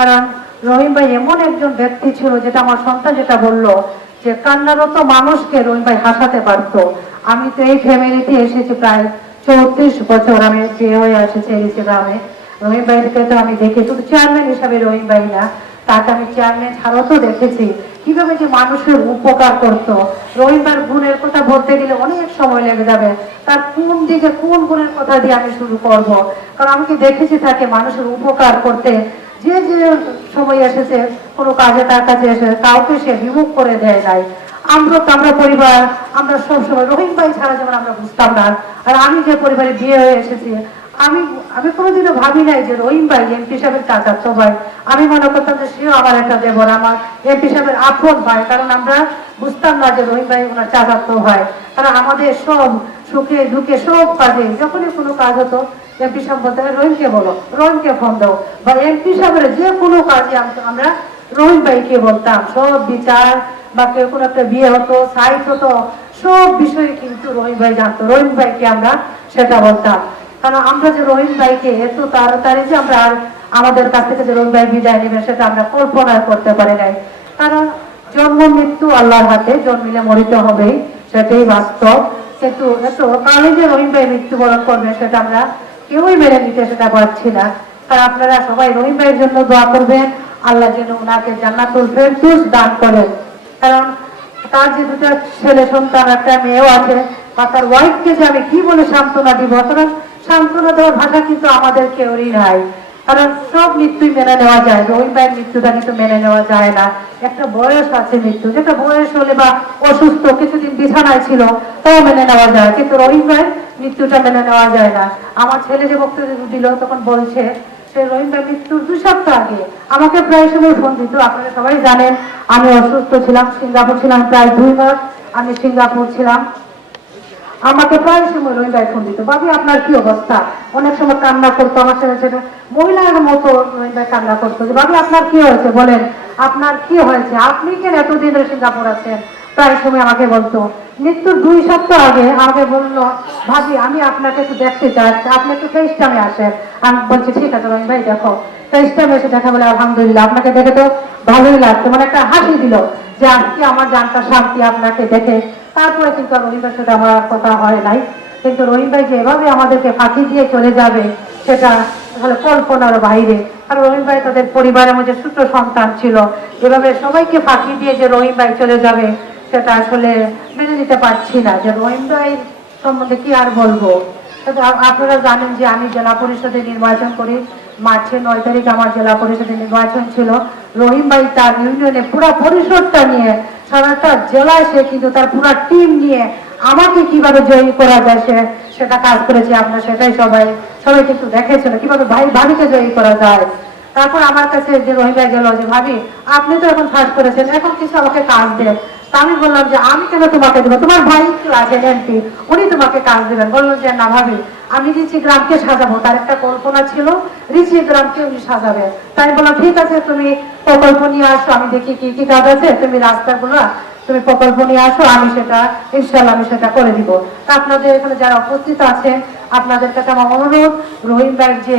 কারণ রহিম ভাই এমন একজন ব্যক্তি ছিল যেটা আমার সন্তান যেটা বলল যে কান্নারত মানুষকে রহিম ভাই হাসাতে পারতো। আমি তো এই ফ্যামিলিতে এসেছি প্রায় চৌত্রিশ বছর আমি বিয়ে হয়ে এসেছি এই গ্রামে। রহিম ভাইকে তো আমি দেখি, শুধু চেয়ারম্যান হিসাবে রহিম ভাই না, তাকে আমি চেয়ারম্যান ছাড়াও তো দেখেছি। কীভাবে যে মানুষের উপকার করতো। রহিমার গুণের কথা বলতে গেলে অনেক সময় লেগে যাবে। তার কোন দিকে কোন গুণের কথা দিয়ে আমি শুরু করব? কারণ আমি কি দেখেছি তাকে মানুষের উপকার করতে যে যে সময় এসেছে, কোনো কাজে তার কাছে এসে কাউকে সে বিমুখ করে দেয় নাই। আমরা তো, আমরা পরিবার, আমরা সবসময় রহিম ভাই ছাড়া যেমন আমরা বুঝতাম না। আর আমি যে পরিবারে বিয়ে হয়ে এসেছি, আমি আমি কোনোদিনও ভাবি নাই যে রহিম ভাই এমপি সাহেবের চাচাতো ভাই। আমি মনে করতাম যে সেও আমার একটা দেবর, আমার এমপি সাহেবের আপন ভাই, কারণ আমরা বুঝতাম না যে রহিম ভাই ওনার চাচাতো ভাই। কারণ আমাদের সব সুখে দুঃখে সব কাজে, যখনই কোনো কাজ হতো এমপি সাহেব বলতে হবে, রহিমকে বলো। রহিমকে ফোন দাও। বা এমপি সাহেবের যে কোনো কাজে আম- আমরা রহিম ভাইকে বলতাম সব বিচার বা কেউ কোনো একটা বিয়ে হতো সাইট হতো সব বিষয়ে কিন্তু রহিম ভাই জানতো। রহিম ভাইকে আমরা সেটা বলতাম। কারণ আমরা যে রহিম ভাইকে এত তাড়াতাড়ি যে আমরা আর আমাদের কাছ থেকে যে রহিম ভাই বিদায় নেবে সেটা আমরা কল্পনা করতে পারি নাই। কারণ জন্ম মৃত্যু আল্লাহর হাতে জন্মিলে মরিতে হবেই সেটাই বাস্তব। কিন্তু এত কালে যে রহিম ভাই মৃত্যুবরণ করবে সেটা আমরা কেউই মেনে নিতে সেটা পারছি না। তাই আপনারা সবাই রহিম ভাইয়ের জন্য দোয়া করবেন। আল্লাহ যেন ওনাকে জান্নাতুল ফেরদৌস দান করেন। কারণ তার যে দুটো ছেলে, সন্তান, একটা মেয়েও আছে, বা তার ওয়াইফকে যে আমি কি বলে সান্ত্বনা দিব সান্ত্বনা দেওয়ার ভাষা কিন্তু আমাদের কেউরই নাই। কারণ সব মৃত্যুই মেনে নেওয়া যায় ভাইয়ের মৃত্যুটা কিন্তু মেনে নেওয়া যায় না। একটা বয়স আছে মৃত্যু, যেটা বয়স হলে বা অসুস্থ কিছুদিন বিছানায় ছিল, তাও মেনে নেওয়া যায়, কিন্তু রহিম ভাইয়ের মৃত্যুটা মেনে নেওয়া যায় না। আমার ছেলে যে বক্তব্য দিল, তখন বলছে, সে রহিম ভাই মৃত্যুর দুই সপ্তাহ আগে আমাকে প্রায় সময় ফোন দিত, আপনারা সবাই জানেন, আমি অসুস্থ ছিলাম, সিঙ্গাপুর ছিলাম প্রায় দুই মাস, আমি সিঙ্গাপুর ছিলাম। আমাকে প্রায় সময় রহিম ফোন দিত। ভাবি, আপনার কি অবস্থা? অনেক সময় কান্না করতো, আমার সাথে সাথে মহিলার মতো রহিম কান্না করতো। যে ভাবি, আপনার কি হয়েছে? বলেন, আপনার কি হয়েছে? আপনি কেন এতদিন সিঙ্গাপুর আছেন? প্রায় সময় আমাকে বলতো। মৃত্যুর দুই সপ্তাহ আগে আমাকে বলল, ভাবি, আমি আপনাকে একটু দেখতে চাচ্ছি আপনি একটু ফেস টাইমে আসেন। আমি বলছি, ঠিক আছে রহিম ভাই, দেখো। ফেস টাইমে এসে দেখা বলে, আলহামদুলিল্লাহ, আপনাকে দেখে তো ভালোই লাগতো মানে একটা হাসি দিল যে আজকে আমার জানটা শান্তি আপনাকে দেখে তারপরে কিন্তু আর ভাইয়ের সাথে আমার কথা হয় নাই। কিন্তু রহিম ভাই যে এভাবে আমাদেরকে ফাঁকি দিয়ে চলে যাবে, সেটা আসলে কল্পনার বাইরে। আর রহিম ভাই তাদের পরিবারের মধ্যে ছোট সন্তান ছিল। এভাবে সবাইকে ফাঁকি দিয়ে যে রহিম ভাই চলে যাবে, সেটা আসলে মেনে নিতে পারছি না। যে রহিম ভাই সম্বন্ধে কি আর বলব? আপনারা জানেন যে আমি জেলা পরিষদে নির্বাচন করি। মার্চে নয় তারিখ আমার জেলা পরিষদে নির্বাচন ছিল। রহিম ভাই তার ইউনিয়নে পুরো পরিষদটা নিয়ে সারাটা জেলায় সে কিন্তু তার পুরো টিম নিয়ে আমাকে কীভাবে জয়ী করা যায় সে, সেটা কাজ করেছে আপনার সেটাই সবাই সবাই কিন্তু দেখেছিল কীভাবে ভাই, ভাবিকে জয়ী করা যায়। তারপর আমার কাছে যে ভাই গেল যে, ভাবি, আপনি তো এখন ফার্স্ট করেছেন, এখন কিছু আমাকে কাজ দেন। আমি বললাম যে, আমি কেন তোমাকে দেবো? তোমার ভাই আছেন এমপি উনি তোমাকে কাজ দেবেন। বলল যে, না ভাবি আমি রিচি গ্রামকে সাজাবো, তার একটা কল্পনা ছিল রিচি গ্রামকে উনি সাজাবে। তাই বললাম, ঠিক আছে, তুমি প্রকল্প নিয়ে আসো, আমি দেখি কি কি কাজ আছে, তুমি রাস্তাগুলো, তুমি প্রকল্প নিয়ে আসো, আমি সেটা ইনশাল্লাহ আমি সেটা করে দিব। তা আপনাদের এখানে যারা উপস্থিত আছেন, আপনাদের কাছে আমার অনুরোধ, রহিম ভাইয়ের যে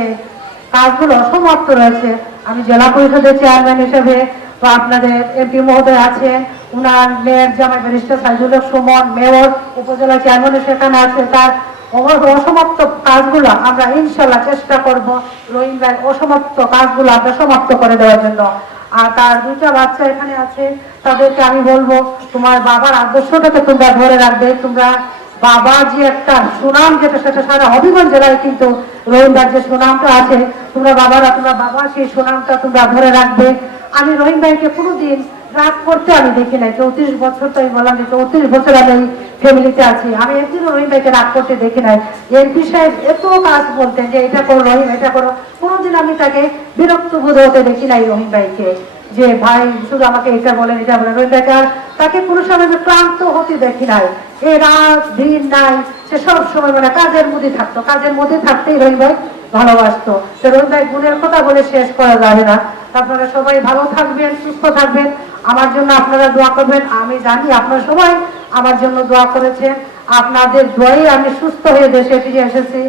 কাজগুলো অসমাপ্ত রয়েছে, আমি জেলা পরিষদের চেয়ারম্যান হিসেবে বা আপনাদের এমপি মহোদয় আছেন, উনার মেয়র জামাই barrister Saidul Haque Suman, mayor, upazila chairman সেখানে আছে, তার অসমাপ্ত কাজগুলো আমরা ইনশাল্লাহ চেষ্টা করব রহিম ভাই অসমাপ্ত কাজগুলো আমরা সমাপ্ত করে দেওয়ার জন্য। আর তার দুইটা বাচ্চা এখানে আছে, তাদেরকে আমি বলব, তোমার বাবার আদর্শটাকে তোমরা ধরে রাখবে। তোমরা বাবা যে একটা সুনাম যেটা সেটা সারা হবিগঞ্জ জেলায় কিন্তু রহিমদার যে সুনামটা আছে, তোমরা বাবারা, তোমরা বাবা সেই সুনামটা তোমরা ধরে রাখবে। আমি রহিম ভাইকে কোনোদিন রাগ করতে আমি দেখি নাই চৌত্রিশ বছর তো আমি বললাম যে চৌত্রিশ বছর আমি এই ফ্যামিলিতে আছি। আমি একদিনও রহিম ভাইকে রাগ করতে দেখি নাই। এমপি সাহেব এত কাজ বলতেন যে এটা করো, রহিম, এটা করো। কোনোদিন আমি তাকে বিরক্ত বোধ হতে দেখি নাই রহিম ভাইকে, যে ভাই, শুধু আমাকে এটা বলেন এটা বলেন। রহিম ভাইকে আর তাকে কোনো সময় ক্লান্ত হতে দেখি নাই। এ রাত দিন নাই, সে সব সময় মানে কাজের মধ্যে থাকতো। কাজের মধ্যে থাকতেই রহিম ভাই ভালোবাসতো। তো রহিম ভাই গুণের কথা বলে শেষ করা যাবে না। আপনারা সবাই ভালো থাকবেন, সুস্থ থাকবেন। আমার জন্য আপনারা দোয়া করবেন। আমি জানি আপনারা সবাই আমার জন্য দোয়া করেছেন। আপনাদের দোয়াই আমি সুস্থ হয়ে দেশে ফিরে এসেছি।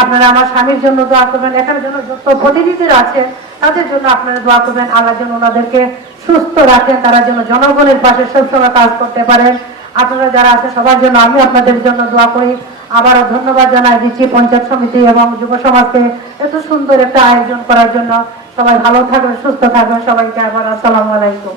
আপনারা আমার স্বামীর জন্য দোয়া করবেন। এখানে জন্য যত প্রতিনিধিরা আছে তাদের জন্য আপনারা দোয়া করবেন। আল্লাহ যেন ওনাদেরকে সুস্থ রাখেন, তারা যেন জনগণের পাশে সবসময় কাজ করতে পারেন। আপনারা যারা আছে সবার জন্য আমি আপনাদের জন্য দোয়া করি। আবারও ধন্যবাদ জানাই দিচ্ছি পঞ্চায়েত সমিতি এবং যুব সমাজকে এত সুন্দর একটা আয়োজন করার জন্য। সবাই ভালো থাকবেন সুস্থ থাকবেন সবাইকে আবার আসসালামু আলাইকুম।